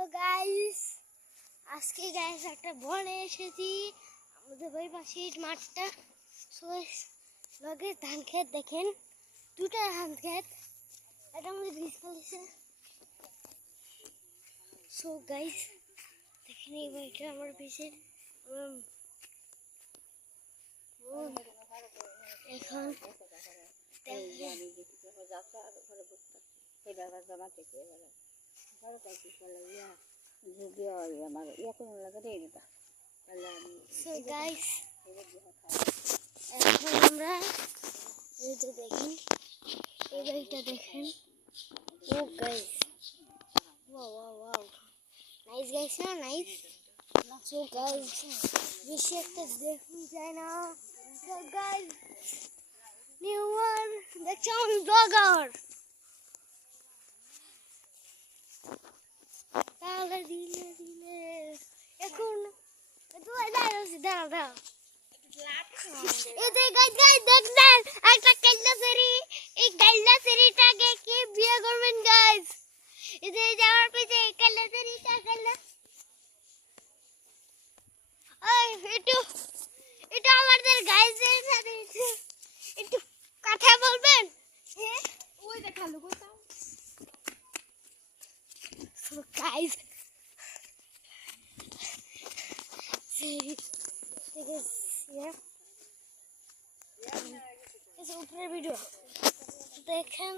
Hello guys, আজকে guys একটা বনে এসেছি আমাদের বাড়ির পাশে মাঠটা। লগে ধান ক্ষেত দেখেন, দুটা ধান ক্ষেত, এটা আমাদের বীজ ফেলেছে। সো গাইস দেখেন এই বাড়িটা আমার পিছে। এখন সো গাইস এখন আমরা এই যে দেখেন এই বাড়িটা দেখেন। Oh guys wow wow wow nice guys, না নাইস। সো গাইস বেশি একটা দেখুন যায় না। সো গাইস নিউ ওয়ান দেখছো আমি ব্লগার। তাহলে দিলে দিলে এখন দাঁড়াও এদের গাইস গাইস দেখেন একটা কাইল্লা সেরি, এই কাইল্লা সেরিটাকে কে বিয়ে করবেন গাইস? এদের যাওয়ার পিছে কাইল্লা সেরিটা কাইল্লা ওই এটা আমাদের গাইসের সাথে একটু কথা বলবেন? হ্যাঁ ওই দেখালো কোথাও। সো গাইস উপরের ভিডিও দেখেন।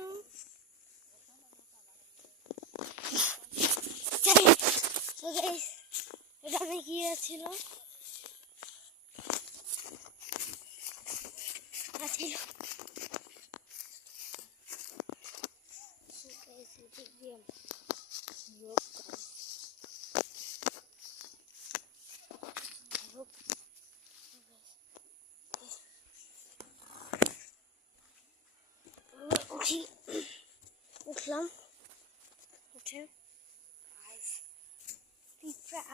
এটা অনেক কি ছিল উঠলাম, উঠে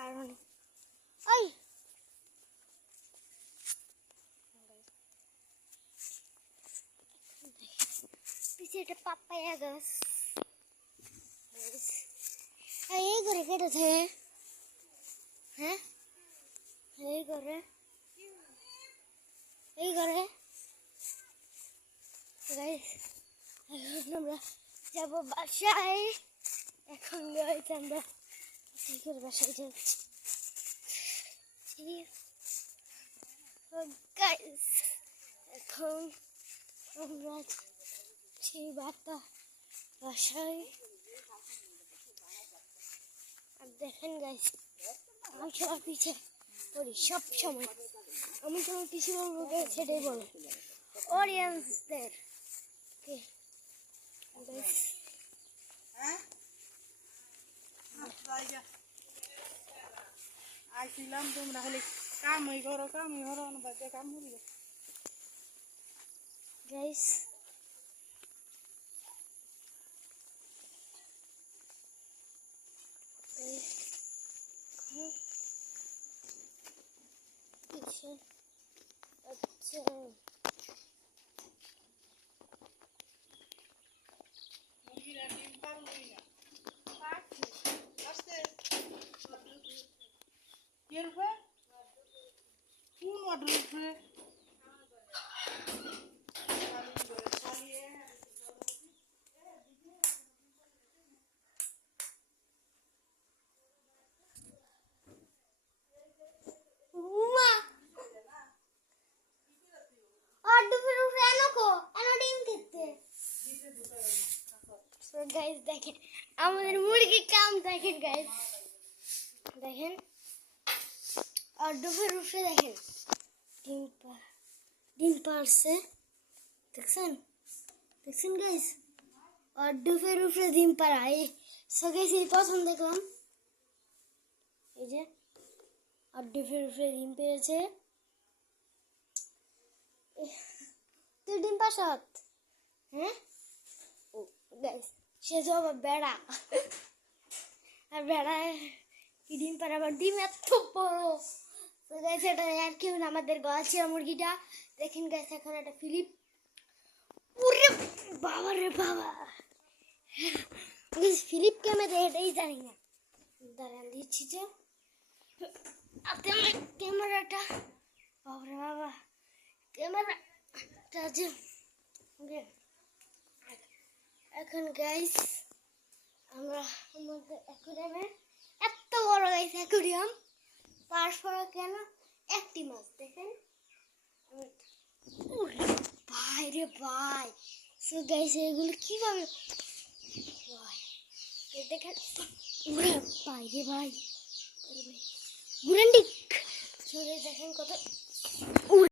আর ওই পিছে একটা পাপায়া গাছ। এই করে কেটেছে, হ্যাঁ এই করে আমরা যাবো বাসায়। এখন গাইস আমরা বাসায় যাচ্ছি। গাইস এখন আমরা সেই বাসায়। আর দেখেন গাইস আমি সবার পিছে পড়ি সব সময়, আমি তোমার পিছিয়ে বলবো গাইস, সেটাই বলো অডিয়েন্সদের। আইছিলাম তোমরা খালি কামই করো বাজে কাম করি গাইস। আচ্ছা কোন অর্ডার গাইস দেখেন আমাদের মুরগির কাম দেখেন গাইস, দেখেন আর ডুবের উপরে দেখেন ডিম পারছে, দেখছেন গাইস আর ডুবের উপরে ডিম পাড়া। এই গাইস এই প্রথম দেখলাম এই যে আর ডুবের উপরে ডিম পেয়েছে। তুই ডিম পারছত? হ্যাঁ ও গাইস সে তো আবার বেড়া, আর বেড়া কি ডিম পারে, আবার ডিম এত বড়। তো গাইস এটা আর কেউ না, আমাদের গলছিয়া মুরগিটা দেখেন গাইস। এখন একটা ফিলিপ, ওরে বাবা রে বাবা, ফিলিপ ক্যামেরা এটাই জানি না। দাঁড়ান দিচ্ছি যে হাতে আমার ক্যামেরাটা, বাবারে বাবা ক্যামেরাটা যে এখন গাইস আমরা আমাদের অ্যাকুরিয়ামে এত বড় গাইস অ্যাকুরিয়াম, তারপরে কেন একটি মাছ দেখেন। ওরে ভাই রে ভাই, সো গাইস এগুলো কিভাবে ভাই দেখেন, ওরে ভাই রে ভাই, গুরান্ডিক দেখেন কত